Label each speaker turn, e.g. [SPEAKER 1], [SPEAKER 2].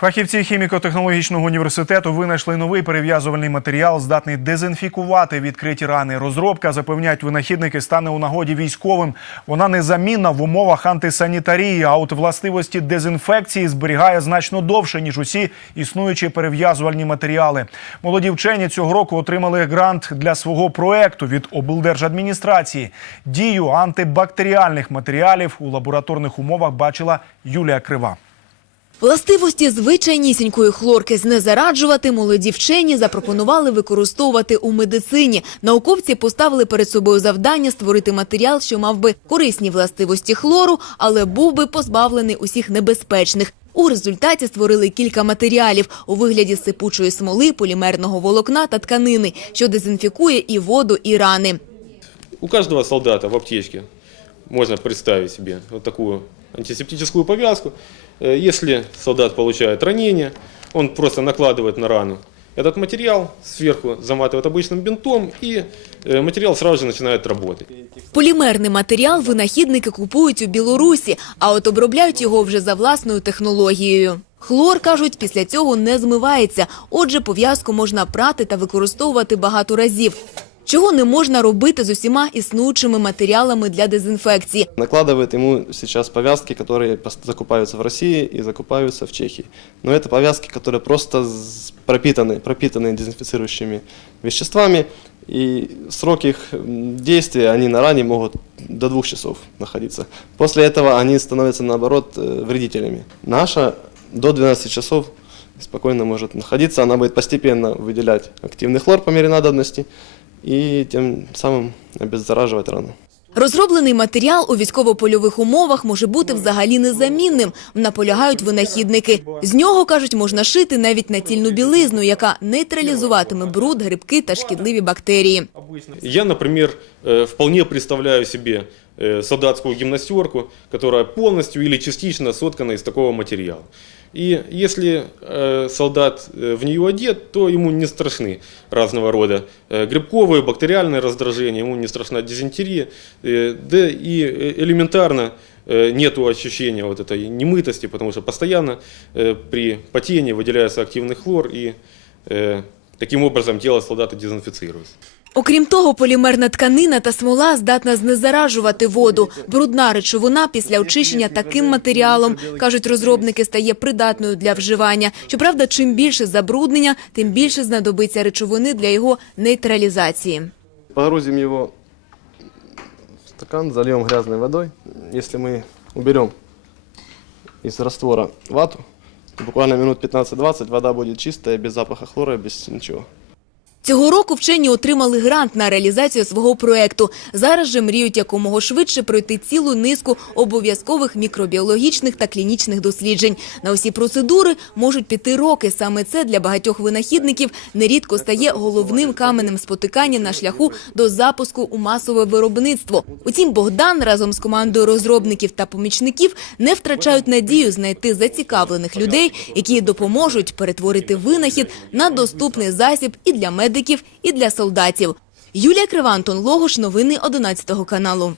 [SPEAKER 1] Фахівці хіміко-технологічного університету винайшли новий перев'язувальний матеріал, здатний дезінфікувати відкриті рани. Розробка, запевняють винахідники, стане у нагоді військовим. Вона незамінна в умовах антисанітарії, а от властивості дезінфекції зберігає значно довше, ніж усі існуючі перев'язувальні матеріали. Молоді вчені цього року отримали грант для свого проекту від облдержадміністрації. Дію антибактеріальних матеріалів у лабораторних умовах бачила Юлія Крива.
[SPEAKER 2] Властивості звичайнісінької хлорки знезараджувати молоді вчені запропонували використовувати у медицині. Науковці поставили перед собою завдання створити матеріал, що мав би корисні властивості хлору, але був би позбавлений усіх небезпечних. У результаті створили кілька матеріалів у вигляді сипучої смоли, полімерного волокна та тканини, що дезінфікує і воду, і рани.
[SPEAKER 3] У каждого солдата в аптечке можно представить себе вот такую антисептическую повязку. Э, Если солдат получает ранение, он просто накладывает на рану этот материал, сверху заматывает обычным бинтом, и э, материал сразу же начинает работать.
[SPEAKER 2] Полімерний матеріал винахідники купують у Білорусі, а от обробляють його вже за власною технологією. Хлор, кажуть, після цього не змивається, отже, пов'язку можна прати та використовувати багато разів. Чого не можна робити з усіма існуючими матеріалами для дезінфекції?
[SPEAKER 4] Накладывает ему сейчас повязки, которые пос- закупаются в России и закупаются в Чехии. Но это повязки, которые просто с- пропитаны, пропитаны дезинфицирующими веществами, и срок их м, действия, они на ране могут до двух часов находиться. После этого они становятся, наоборот, э, вредителями. Наша до 12 часов спокойно может находиться, она будет постепенно выделять активный хлор по мере надобности и тем самым обеззараживать рану.
[SPEAKER 2] Розроблений матеріал у військово-польових умовах може бути взагалі незамінним, наполягають винахідники. З нього, кажуть, можна шити навіть націльну білизну, яка нейтралізуватиме бруд, грибки та шкідливі бактерії.
[SPEAKER 3] Я, например, э, вполне представляю себе э, солдатскую гимнастерку, которая полностью или частично соткана из такого материала. И если э, солдат э, в нее одет, то ему не страшны разного рода э, грибковые, бактериальные раздражения, ему не страшна дизентерия, э, да и э, элементарно э, нету ощущения вот этой немытости, потому что постоянно э, при потении выделяется активный хлор, и э, таким образом тело солдата дезинфицируется.
[SPEAKER 2] Окрім того, полімерна тканина та смола здатна знезаражувати воду. Брудна речовина після очищення таким матеріалом, кажуть розробники, стає придатною для вживання. Щоправда, чим більше забруднення, тим більше знадобиться речовини для його нейтралізації.
[SPEAKER 4] Погрузим его в стакан, зальем грязной водой. Если мы уберем из раствора вату, то буквально минут 15-20 вода будет чистая, без запаха хлора, без ничего.
[SPEAKER 2] Цього року вчені отримали грант на реалізацію свого проекту. Зараз же мріють якомога швидше пройти цілу низку обов'язкових мікробіологічних та клінічних досліджень. На усі процедури можуть піти роки. Саме це для багатьох винахідників нерідко стає головним каменем спотикання на шляху до запуску у масове виробництво. Утім, Богдан разом з командою розробників та помічників не втрачають надію знайти зацікавлених людей, які допоможуть перетворити винахід на доступний засіб і для медиків, і для солдатів. Юлія Кривантон, Логош, новини 11 каналу.